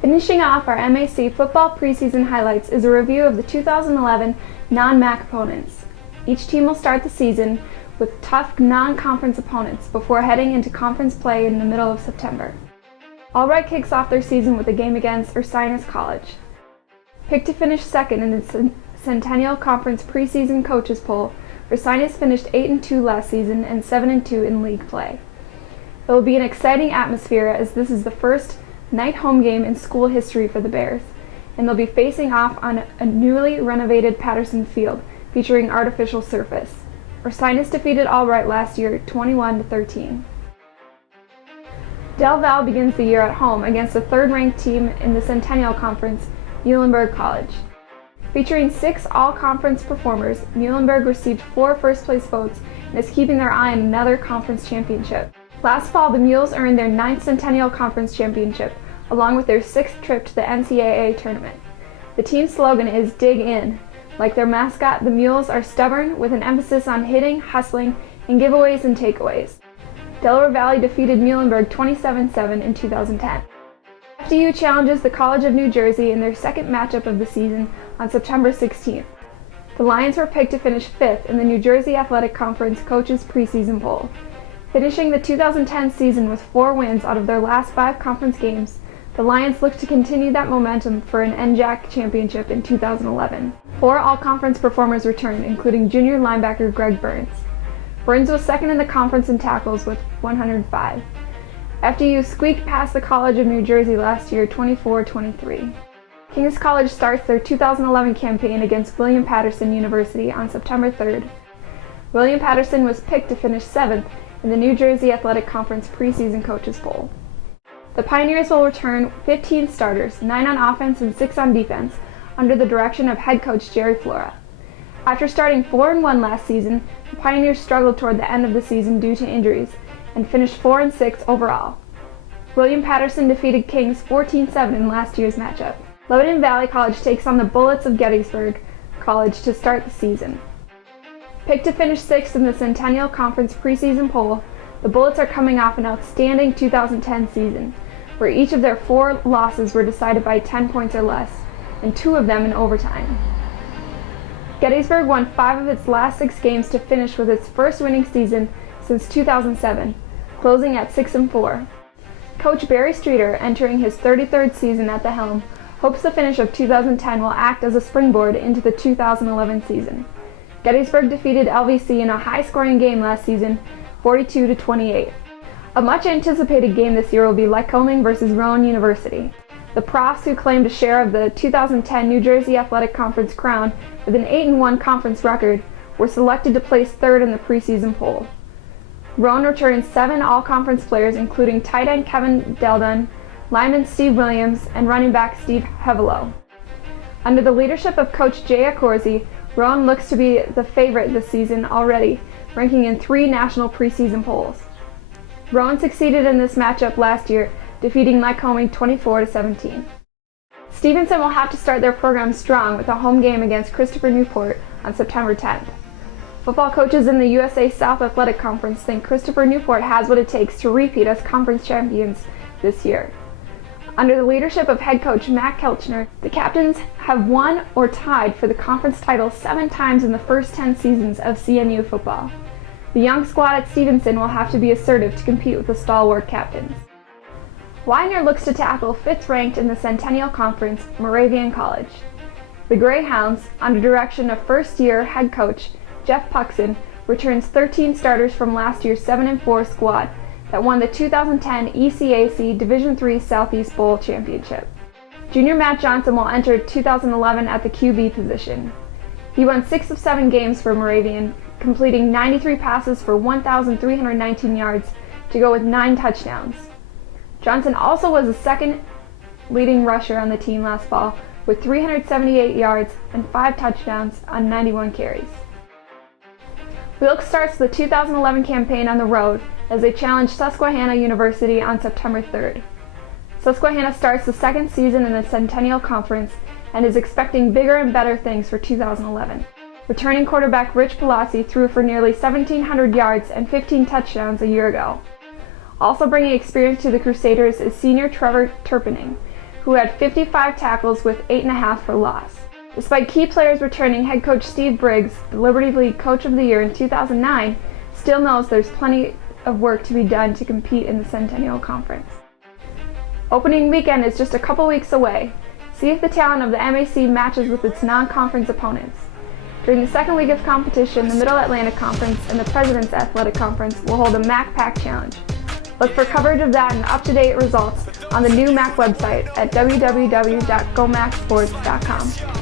Finishing off our MAC football preseason highlights is a review of the 2011 non-MAC opponents. Each team will start the season with tough non-conference opponents before heading into conference play in the middle of September. Albright kicks off their season with a game against Ursinus College. Picked to finish second in the Centennial Conference preseason coaches poll, Ursinus finished 8-2 last season and 7-2 in league play. It will be an exciting atmosphere as this is the first night home game in school history for the Bears, and they'll be facing off on a newly renovated Patterson Field featuring artificial surface. Ursinus defeated Albright last year 21-13. Del Val begins the year at home against the third-ranked team in the Centennial Conference, Muhlenberg College. Featuring 6 all-conference performers, Muhlenberg received 4 first-place votes and is keeping their eye on another conference championship. Last fall, the Mules earned their 9th Centennial Conference championship, along with their 6th trip to the NCAA tournament. The team's slogan is "Dig In." Like their mascot, the Mules are stubborn with an emphasis on hitting, hustling, and giveaways and takeaways. Delaware Valley defeated Muhlenberg 27-7 in 2010. FDU challenges the College of New Jersey in their second matchup of the season on September 16th. The Lions were picked to finish 5th in the New Jersey Athletic Conference Coaches Preseason Poll. Finishing the 2010 season with 4 wins out of their last 5 conference games, the Lions look to continue that momentum for an NJAC championship in 2011. 4 all-conference performers returned, including junior linebacker Greg Burns. Burns was second in the conference in tackles with 105. FDU squeaked past the College of New Jersey last year 24-23. King's College starts their 2011 campaign against William Patterson University on September 3rd. William Patterson was picked to finish 7th in the New Jersey Athletic Conference preseason coaches poll. The Pioneers will return 15 starters, 9 on offense and 6 on defense, under the direction of head coach Jerry Flora. After starting 4-1 last season, the Pioneers struggled toward the end of the season due to injuries and finished 4-6 overall. William Patterson defeated Kings 14-7 in last year's matchup. Lebanon Valley College takes on the Bullets of Gettysburg College to start the season. Picked to finish 6th in the Centennial Conference preseason poll, the Bullets are coming off an outstanding 2010 season, where each of their 4 losses were decided by 10 points or less, and 2 of them in overtime. Gettysburg won 5 of its last 6 games to finish with its first winning season since 2007, closing at 6-4. Coach Barry Streeter, entering his 33rd season at the helm, hopes the finish of 2010 will act as a springboard into the 2011 season. Gettysburg defeated LVC in a high-scoring game last season, 42-28. A much-anticipated game this year will be Lycoming versus Rowan University. The Profs, who claimed a share of the 2010 New Jersey Athletic Conference crown with an 8-1 conference record, were selected to place 3rd in the preseason poll. Rowan returns 7 all-conference players, including tight end Kevin Deldon, lineman Steve Williams, and running back Steve Hevelo. Under the leadership of Coach Jay Accorsi, Rowan looks to be the favorite this season already, ranking in 3 national preseason polls. Rowan succeeded in this matchup last year, defeating Lycoming 24-17. Stevenson will have to start their program strong with a home game against Christopher Newport on September 10th. Football coaches in the USA South Athletic Conference think Christopher Newport has what it takes to repeat as conference champions this year. Under the leadership of head coach Matt Kelchner, the Captains have won or tied for the conference title 7 times in the first 10 seasons of CNU football. The young squad at Stevenson will have to be assertive to compete with the stalwart Captains. Widener looks to tackle 5th ranked in the Centennial Conference, Moravian College. The Greyhounds, under direction of first-year head coach Jeff Puxon, returns 13 starters from last year's 7-4 squad that won the 2010 ECAC Division III Southeast Bowl Championship. Junior Matt Johnson will enter 2011 at the QB position. He won 6 of 7 games for Moravian, completing 93 passes for 1,319 yards to go with 9 touchdowns. Johnson also was the second leading rusher on the team last fall with 378 yards and 5 touchdowns on 91 carries. Wilkes starts the 2011 campaign on the road as they challenge Susquehanna University on September 3rd. Susquehanna starts the 2nd season in the Centennial Conference and is expecting bigger and better things for 2011. Returning quarterback Rich Palazzi threw for nearly 1,700 yards and 15 touchdowns a year ago. Also bringing experience to the Crusaders is senior Trevor Turpening, who had 55 tackles with 8.5 for loss. Despite key players returning, head coach Steve Briggs, the Liberty League Coach of the Year in 2009, still knows there's plenty of work to be done to compete in the Centennial Conference. Opening weekend is just a couple weeks away. See if the talent of the MAC matches with its non-conference opponents. During the second week of competition, the Middle Atlantic Conference and the President's Athletic Conference will hold a MAC Pack Challenge. Look for coverage of that and up-to-date results on the new MAC website at www.gomacsports.com.